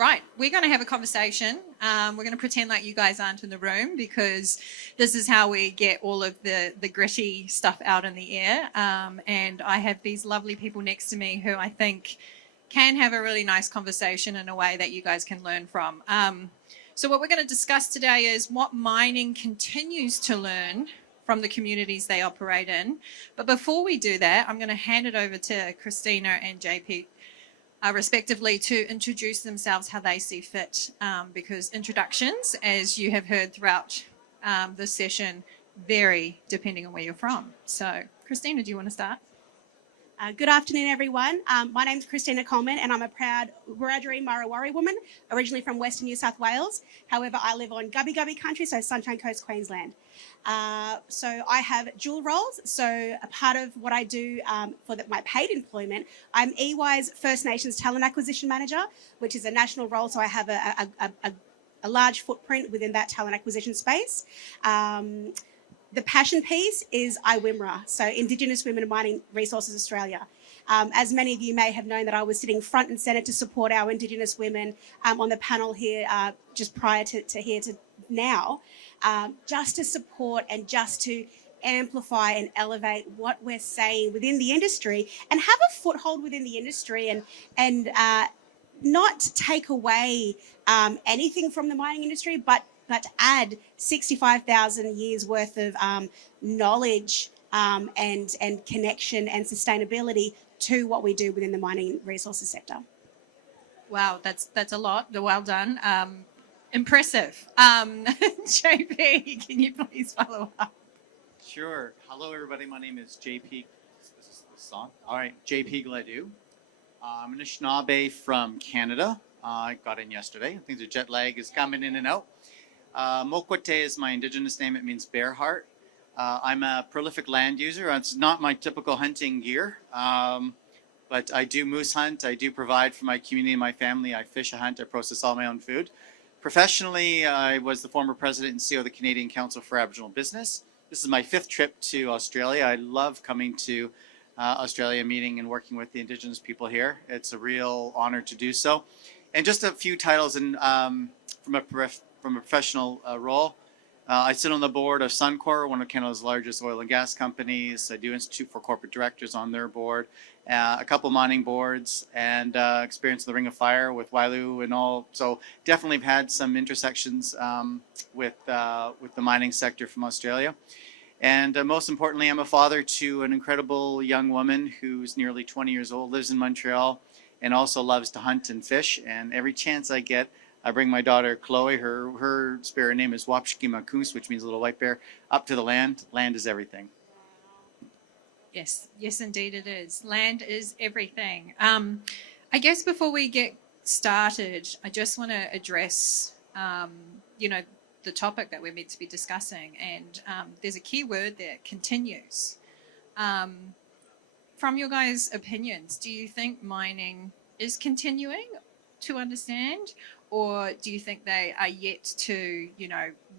Right, we're going to have a conversation. We're going to pretend like you guys aren't in the room because this is how we get all of the gritty stuff out in the air. And I have these lovely people next to me who I think can have a really nice conversation in a way that you guys can learn from. So what we're going to discuss today is what mining continues to learn from the communities they operate in. But before we do that, I'm going to hand it over to Christina and JP respectively to introduce themselves how they see fit, because introductions, as you have heard throughout this session, vary depending on where you're from. So Christina, do you want to start? Good afternoon, everyone. My name's Christina Coleman, and I'm a proud Wiradjuri Murrawarri woman, originally from Western New South Wales. However, I live on Gubbi Gubbi country, so Sunshine Coast, Queensland. So I have dual roles. So a part of what I do for my paid employment, I'm EY's First Nations Talent Acquisition Manager, which is a national role. So I have a large footprint within that talent acquisition space. The passion piece is IWIMRA, so Indigenous Women in Mining Resources Australia. As many of you may have known that I was sitting front and centre to support our Indigenous women on the panel here just prior to here to now, just to support and just to amplify and elevate what we're saying within the industry and have a foothold within the industry and not take away anything from the mining industry, but add 65,000 years worth of knowledge and connection and sustainability to what we do within the mining resources sector. Wow, that's a lot. Well done. Impressive. JP, can you please follow up? Sure. Hello, everybody. My name is JP. This is the song. All right, JP Gladu. I'm an Anishinaabe from Canada. I got in yesterday. I think the jet lag is coming in and out. Mokwate is my Indigenous name. It means bear heart. I'm a prolific land user. It's not my typical hunting gear, but I do moose hunt. I do provide for my community and my family. I fish, I hunt, I process all my own food. Professionally, I was the former president and CEO of the Canadian Council for Aboriginal Business. This is my 5th trip to Australia. I love coming to Australia, meeting and working with the Indigenous people here. It's a real honor to do so. And just a few titles from a professional role. I sit on the board of Suncor, one of Canada's largest oil and gas companies. I do Institute for Corporate Directors on their board, a couple mining boards, and experience in the Ring of Fire with Wailu and all. So definitely have had some intersections with the mining sector from Australia. And most importantly, I'm a father to an incredible young woman who's nearly 20 years old, lives in Montreal, and also loves to hunt and fish. And every chance I get, I bring my daughter Chloe, her spirit name is Wapshkimakus, which means little white bear, up to the land. Land is everything. Yes, indeed it is. Land is everything. I guess before we get started, I just want to address, the topic that we're meant to be discussing. And there's a key word there, continues. From your guys' opinions, do you think mining is continuing to understand? Or do you think they are yet to,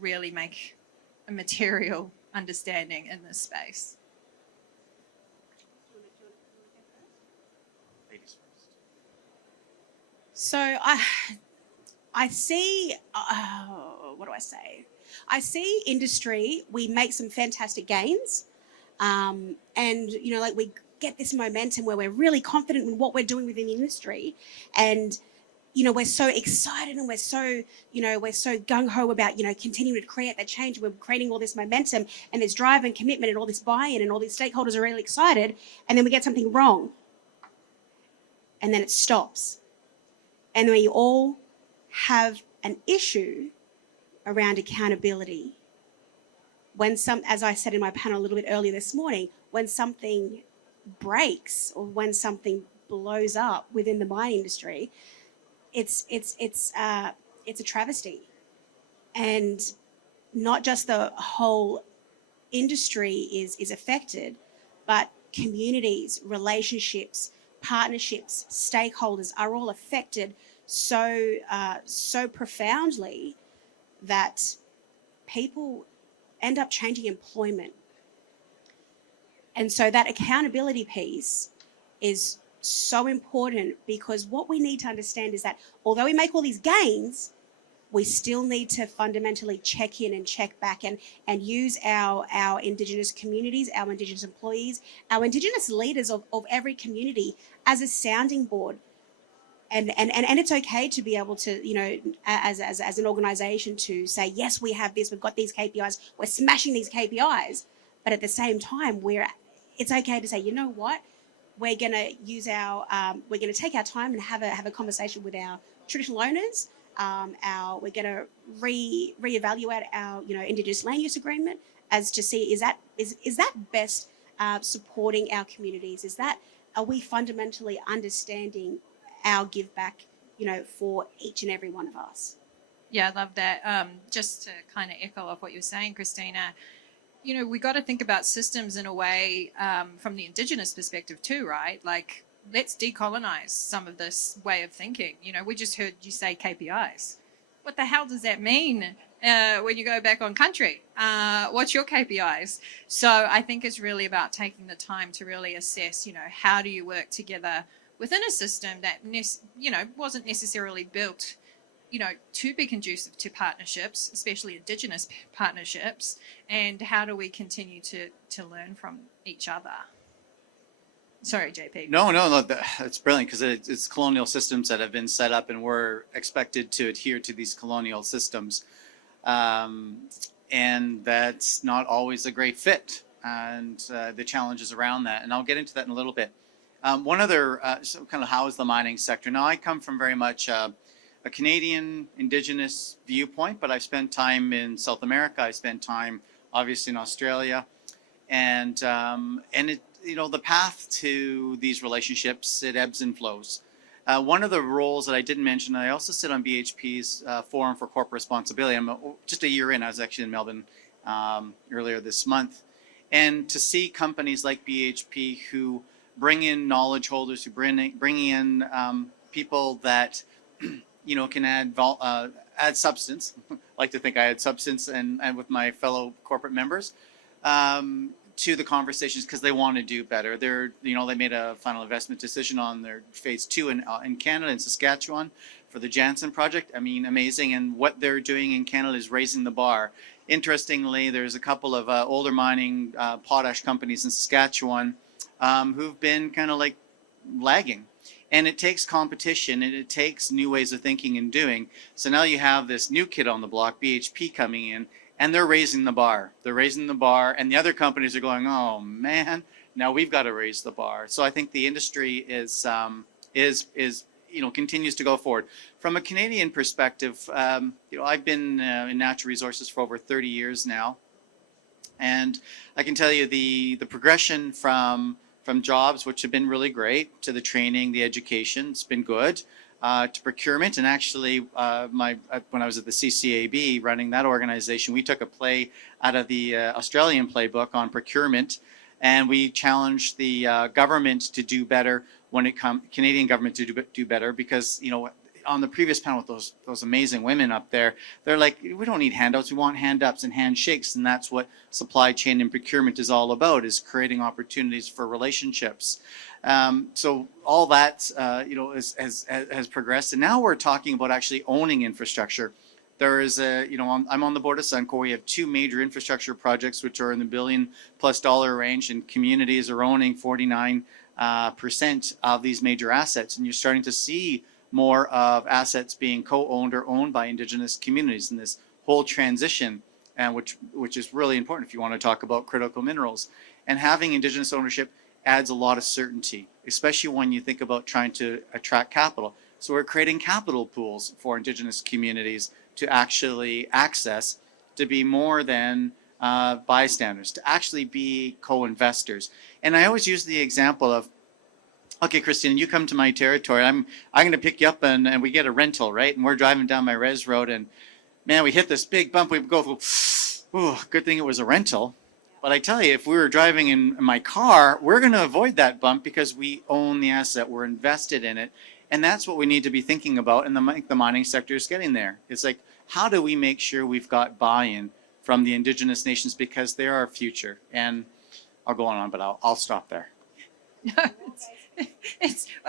really make a material understanding in this space? Ladies first. So I see, what do I say? I see industry, we make some fantastic gains. And, we get this momentum where we're really confident in what we're doing within the industry. And we're so excited and we're so gung-ho about, continuing to create that change. We're creating all this momentum and this drive and commitment and all this buy-in and all these stakeholders are really excited. And then we get something wrong. And then it stops. And then we all have an issue around accountability. As I said in my panel a little bit earlier this morning, when something breaks or when something blows up within the mining industry, it's a travesty, and not just the whole industry is affected, but communities, relationships, partnerships, stakeholders are all affected so profoundly that people end up changing employment. And so that accountability piece is so important, because what we need to understand is that although we make all these gains, we still need to fundamentally check in and check back and use our Indigenous communities, our Indigenous employees, our Indigenous leaders of every community as a sounding board. And it's okay to be able to, you know, as an organization to say, yes, we have this, we've got these KPIs, we're smashing these KPIs. But at the same time, it's okay to say, you know what, we're going to use we're going to take our time and have a conversation with our traditional owners. We're going to reevaluate our, you know, Indigenous land use agreement as to see, is that best supporting our communities? Are we fundamentally understanding our give back, you know, for each and every one of us? Yeah, I love that. Just to kind of echo off what you're saying, Christina, you know, we got to think about systems in a way from the Indigenous perspective too, right? Like, let's decolonize some of this way of thinking. You know, we just heard you say KPIs. What the hell does that mean when you go back on country? What's your KPIs? So I think it's really about taking the time to really assess, you know, how do you work together within a system that, you know, wasn't necessarily built, you know, to be conducive to partnerships, especially Indigenous partnerships, and how do we continue to learn from each other? Sorry, JP. No, that's brilliant, because it's colonial systems that have been set up, and we're expected to adhere to these colonial systems. And that's not always a great fit, and the challenges around that. And I'll get into that in a little bit. One other, so kind of how is the mining sector? Now, I come from very much a Canadian Indigenous viewpoint, but I've spent time in South America. I spent time, obviously, in Australia. And it, you know, the path to these relationships, it ebbs and flows. One of the roles that I didn't mention, I also sit on BHP's Forum for Corporate Responsibility. I'm just a year in. I was actually in Melbourne earlier this month. And to see companies like BHP who bring in knowledge holders, who bring in people that, you know, can add substance. I like to think I add substance and with my fellow corporate members. To the conversations, because they want to do better. You know, they made a final investment decision on their phase 2 in Canada, in Saskatchewan, for the Jansen project. I mean, amazing. And what they're doing in Canada is raising the bar. Interestingly, there's a couple of older mining potash companies in Saskatchewan who've been kind of like lagging. And it takes competition, and it takes new ways of thinking and doing. So now you have this new kid on the block, BHP, coming in, and they're raising the bar. They're raising the bar, and the other companies are going, oh man, now we've got to raise the bar. So I think the industry is you know, continues to go forward. From a Canadian perspective, you know, I've been in natural resources for over 30 years now, and I can tell you the progression from jobs, which have been really great, to the training, the education, it's been good. To procurement, and actually when I was at the CCAB running that organization, we took a play out of the Australian playbook on procurement, and we challenged the government to do better when it comes, Canadian government to do better, because, you know, on the previous panel with those amazing women up there, they're like, we don't need handouts, we want hand-ups and handshakes, and that's what supply chain and procurement is all about, is creating opportunities for relationships. So all that, you know, has progressed, and now we're talking about actually owning infrastructure. There is you know, I'm on the board of Suncor. We have 2 major infrastructure projects which are in the $1 billion+ range, and communities are owning 49% of these major assets, and you're starting to see more of assets being co-owned or owned by Indigenous communities in this whole transition, and which is really important if you want to talk about critical minerals. And having Indigenous ownership adds a lot of certainty, especially when you think about trying to attract capital. So we're creating capital pools for Indigenous communities to actually access, to be more than bystanders, to actually be co-investors. And I always use the example of, okay, Christina, you come to my territory, I'm going to pick you up, and we get a rental, right? And we're driving down my res road, and man, we hit this big bump. We go, ooh, good thing it was a rental. But I tell you, if we were driving in my car, we're going to avoid that bump because we own the asset, we're invested in it. And that's what we need to be thinking about, and the mining sector is getting there. It's like, how do we make sure we've got buy-in from the Indigenous nations, because they're our future? And I'll go on, but I'll stop there. No,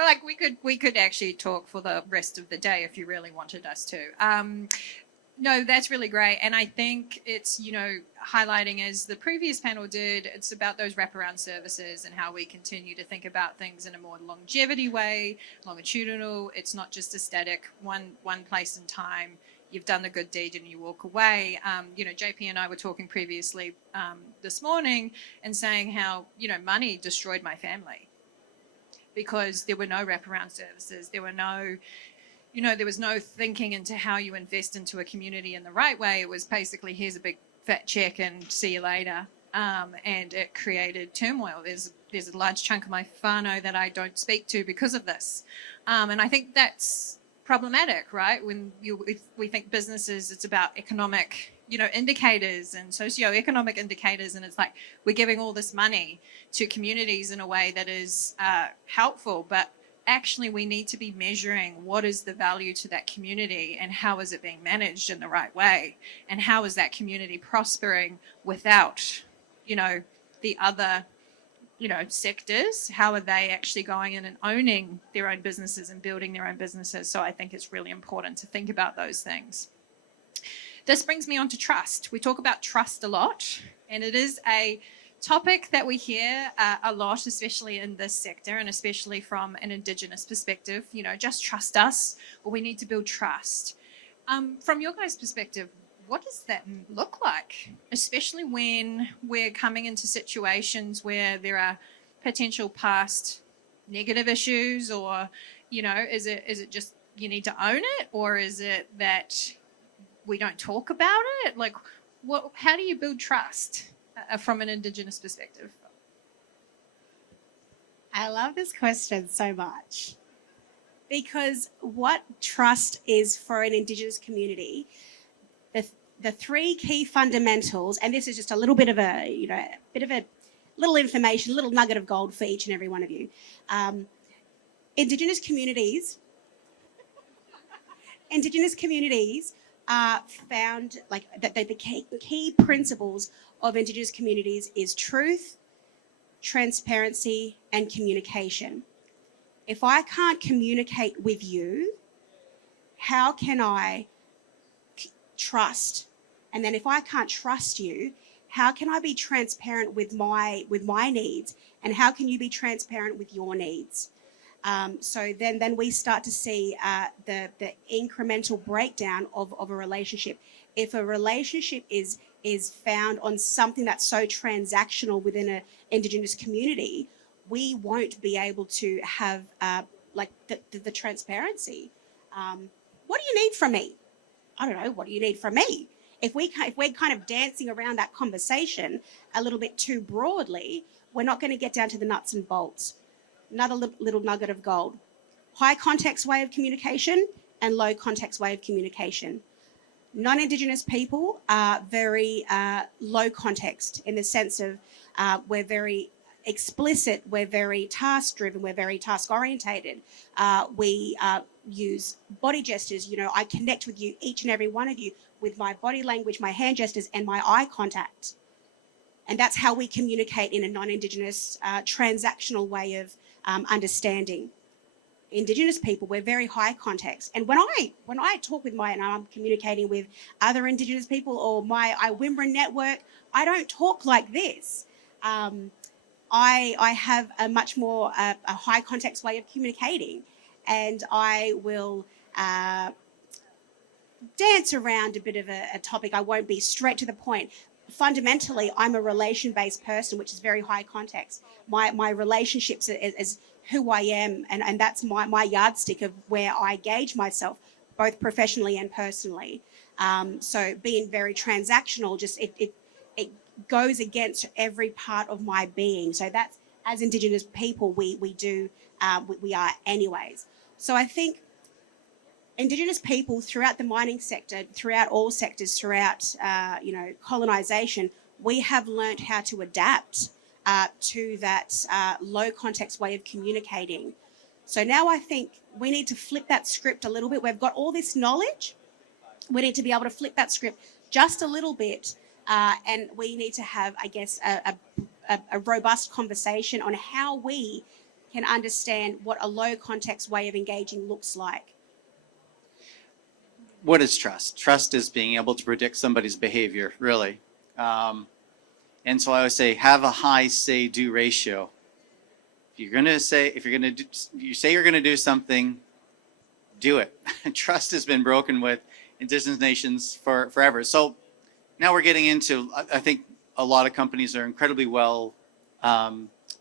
like we could actually talk for the rest of the day if you really wanted us to. No, that's really great. And I think it's, highlighting, as the previous panel did, it's about those wraparound services and how we continue to think about things in a more longevity way, longitudinal. It's not just a static one place in time. You've done the good deed and you walk away. JP and I were talking previously this morning and saying how, money destroyed my family because there were no wraparound services. There were no... there was no thinking into how you invest into a community in the right way. It was basically, here's a big fat check and see you later. And it created turmoil. There's a large chunk of my whānau that I don't speak to because of this. And I think that's problematic, right? When we think businesses, it's about economic, indicators and socioeconomic indicators. And it's like, we're giving all this money to communities in a way that is helpful, but actually we need to be measuring what is the value to that community and how is it being managed in the right way and how is that community prospering without the other sectors. How are they actually going in and owning their own businesses and building their own businesses? So I think it's really important to think about those things. This brings me on to trust. We talk about trust a lot, and it is a topic that we hear a lot, especially in this sector and especially from an Indigenous perspective. Just trust us, or we need to build trust. From your guys' perspective, what does that look like, especially when we're coming into situations where there are potential past negative issues, or is it just you need to own it, or is it that we don't talk about it? Like, how do you build trust from an Indigenous perspective? I love this question so much, because what trust is for an Indigenous community, the three key fundamentals, and this is just a little bit of a little information, a little nugget of gold for each and every one of you. Indigenous communities are found, like the key principles of Indigenous communities is truth, transparency, and communication. If I can't communicate with you, how can I trust? And then if I can't trust you, how can I be transparent with my needs? And how can you be transparent with your needs? So then we start to see the incremental breakdown of a relationship. If a relationship is found on something that's so transactional within an Indigenous community, we won't be able to have the transparency. What do you need from me? I don't know. What do you need from me? If we're kind of dancing around that conversation a little bit too broadly, we're not going to get down to the nuts and bolts. Another little nugget of gold. High context way of communication and low context way of communication. Non-Indigenous people are very low context in the sense of we're very explicit, we're very task-driven, we're very task-orientated. We use body gestures. I connect with you, each and every one of you, with my body language, my hand gestures, and my eye contact. And that's how we communicate in a non-Indigenous transactional way of understanding. Indigenous people, we're very high context. And when I talk with and I'm communicating with other Indigenous people or my IWIMRA network, I don't talk like this. I have a much more a high context way of communicating, and I will dance around a bit of a topic. I won't be straight to the point. Fundamentally, I'm a relation-based person, which is very high context. My relationships is who I am, and that's my yardstick of where I gauge myself, both professionally and personally. So being very transactional, just it goes against every part of my being. So that's, as Indigenous people, we are anyways. So I think Indigenous people throughout the mining sector, throughout all sectors, throughout colonisation, we have learnt how to adapt to that low context way of communicating. So now I think we need to flip that script a little bit. We've got all this knowledge. We need to be able to flip that script just a little bit, and we need to have, I guess, a robust conversation on how we can understand what a low context way of engaging looks like. What is trust? Trust is being able to predict somebody's behavior, really. And so I always say, have a high say-do ratio. If you're going to you say you're going to do something, do it. Trust has been broken with Indigenous nations forever. So now we're getting into, I think a lot of companies are incredibly well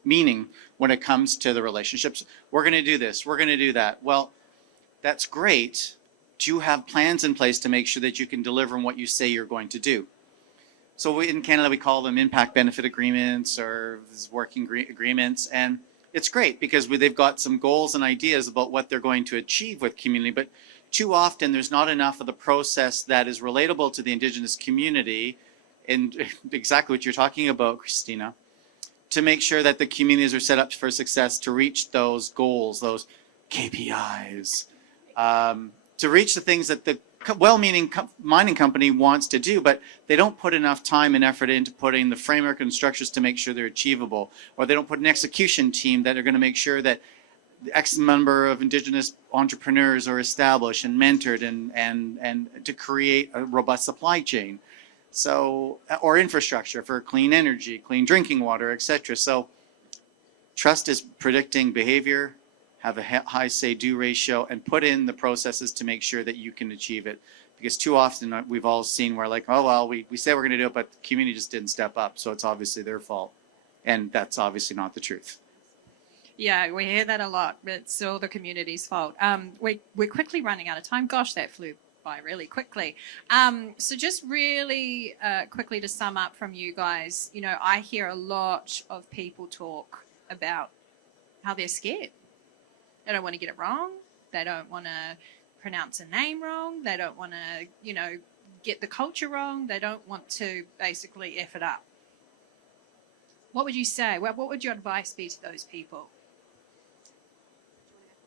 meaning when it comes to the relationships. We're going to do this, we're going to do that. Well, that's great. Do you have plans in place to make sure that you can deliver on what you say you're going to do? So in Canada, we call them impact benefit agreements or working agreements. And it's great because they've got some goals and ideas about what they're going to achieve with community. But too often, there's not enough of the process that is relatable to the Indigenous community, and exactly what you're talking about, Christina, to make sure that the communities are set up for success to reach those goals, those KPIs, to reach the things that the well-meaning mining company wants to do, but they don't put enough time and effort into putting the framework and structures to make sure they're achievable, or they don't put an execution team that are going to make sure that the X number of Indigenous entrepreneurs are established and mentored and to create a robust supply chain. So, or infrastructure for clean energy, clean drinking water, etc. So trust is predicting behavior, have a high say-do ratio, and put in the processes to make sure that you can achieve it. Because too often we've all seen where like, oh, well, we say we're going to do it, but the community just didn't step up. So it's obviously their fault. And that's obviously not the truth. Yeah, we hear that a lot. It's all the community's fault. We're quickly running out of time. Gosh, that flew by really quickly. So just really quickly to sum up from you guys, you know, I hear a lot of people talk about how they're scared. They don't want to get it wrong. They don't want to pronounce a name wrong. They don't want to, you know, get the culture wrong. They don't want to basically F it up. What would you say? What would your advice be to those people?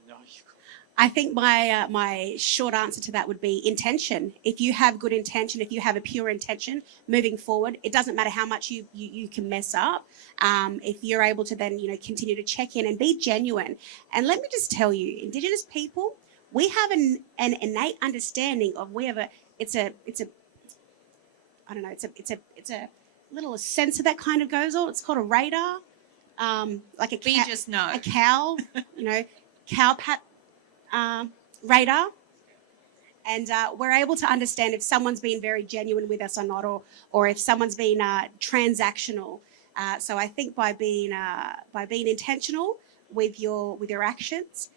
No, I think my short answer to that would be intention. If you have good intention, if you have a pure intention moving forward, it doesn't matter how much you can mess up. If you're able to then, you know, continue to check in and be genuine. And let me just tell you, Indigenous people, we have an innate understanding of it's a little sensor that kind of goes on. It's called a radar, like a We just know. a cow, you know, radar, and we're able to understand if someone's been very genuine with us or not, or if someone's been transactional. So I think by being intentional with your actions,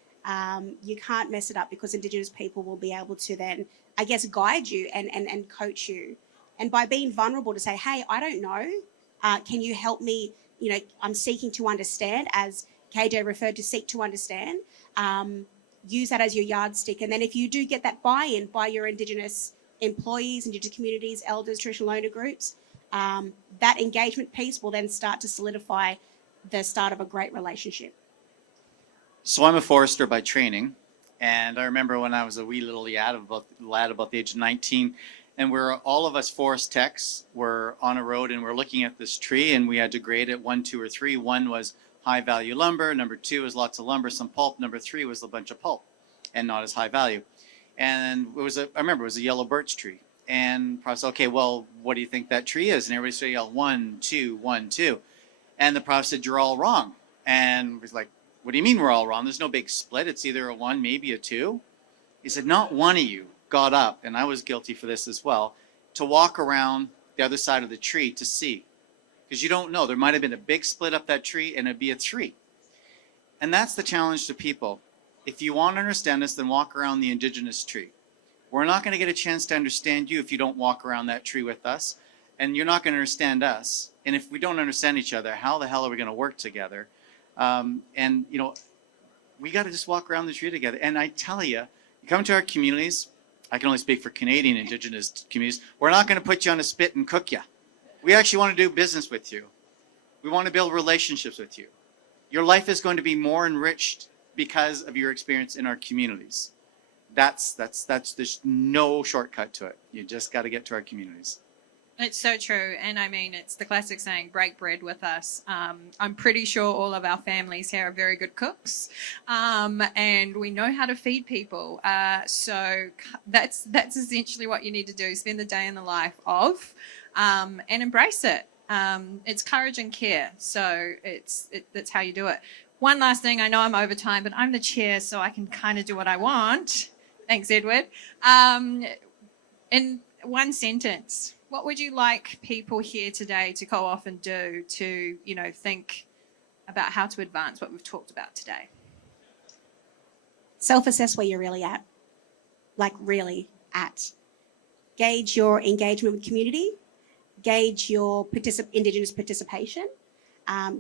you can't mess it up, because Indigenous people will be able to then, I guess, guide you and coach you. And by being vulnerable to say, hey, I don't know, can you help me? You know, I'm seeking to understand, as KJ referred to, seek to understand. Use that as your yardstick. And then if you do get that buy-in by your Indigenous employees, Indigenous communities, elders, traditional owner groups, that engagement piece will then start to solidify the start of a great relationship. So I'm a forester by training, and I remember when I was a wee little lad about the age of 19, and all of us forest techs were on a road and we're looking at this tree, and we had to grade it 1, 2, or 3. 1 was high value lumber. Number 2 was lots of lumber, some pulp. Number 3 was a bunch of pulp and not as high value. And I remember it was a yellow birch tree. And prof said, okay, well, what do you think that tree is? And everybody started yelling, 1, 2, 1, 2. And the prof said, you're all wrong. And was like, what do you mean we're all wrong? There's no big split. It's either a 1, maybe a 2. He said, not one of you got up, and I was guilty for this as well, to walk around the other side of the tree to see. Because you don't know. There might have been a big split up that tree, and it'd be a 3. And that's the challenge to people. If you want to understand us, then walk around the Indigenous tree. We're not going to get a chance to understand you if you don't walk around that tree with us. And you're not going to understand us. And if we don't understand each other, how the hell are we going to work together? And, you know, we got to just walk around the tree together. And I tell you, you come to our communities, I can only speak for Canadian Indigenous communities, we're not going to put you on a spit and cook you. We actually want to do business with you. We want to build relationships with you. Your life is going to be more enriched because of your experience in our communities. There's no shortcut to it. You just got to get to our communities. It's so true. And I mean, it's the classic saying, break bread with us. I'm pretty sure all of our families here are very good cooks, and we know how to feed people. So that's essentially what you need to do. Spend the day in the life of, and embrace it. It's courage and care. So that's how you do it. One last thing, I know I'm over time, but I'm the chair, so I can kind of do what I want. Thanks, Edward. In one sentence, what would you like people here today to go off and do to, think about how to advance what we've talked about today? Self-assess where you're really at. Like really at. Gauge your engagement with community. Gauge your Indigenous participation.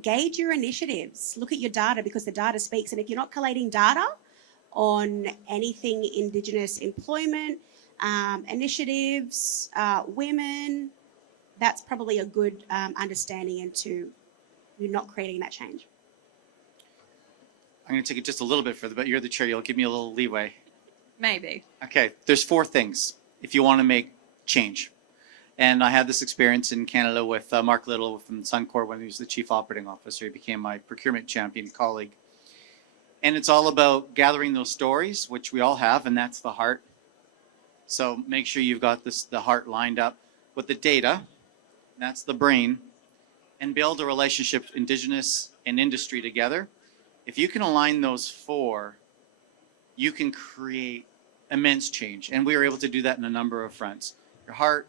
Gauge your initiatives. Look at your data because the data speaks. And if you're not collating data on anything Indigenous employment, initiatives, women, that's probably a good understanding into you not creating that change. I'm going to take it just a little bit further, but you're the chair. You'll give me a little leeway. Maybe. Okay, there's 4 things if you want to make change. And I had this experience in Canada with Mark Little from Suncor when he was the chief operating officer. He became my procurement champion colleague. And it's all about gathering those stories, which we all have, and that's the heart. So make sure you've got the heart lined up with the data, that's the brain, and build a relationship, Indigenous and industry together. If you can align those 4, you can create immense change. And we were able to do that in a number of fronts. Your heart,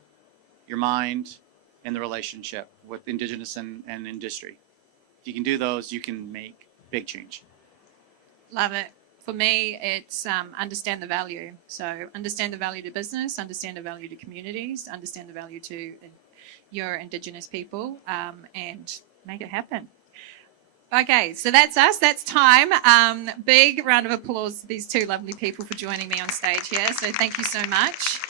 your mind, and the relationship with Indigenous and industry. If you can do those, you can make big change. Love it. For me, it's understand the value. So understand the value to business, understand the value to communities, understand the value to your Indigenous people, and make it happen. Okay, so that's us. That's time. Big round of applause to these 2 lovely people for joining me on stage here. So thank you so much.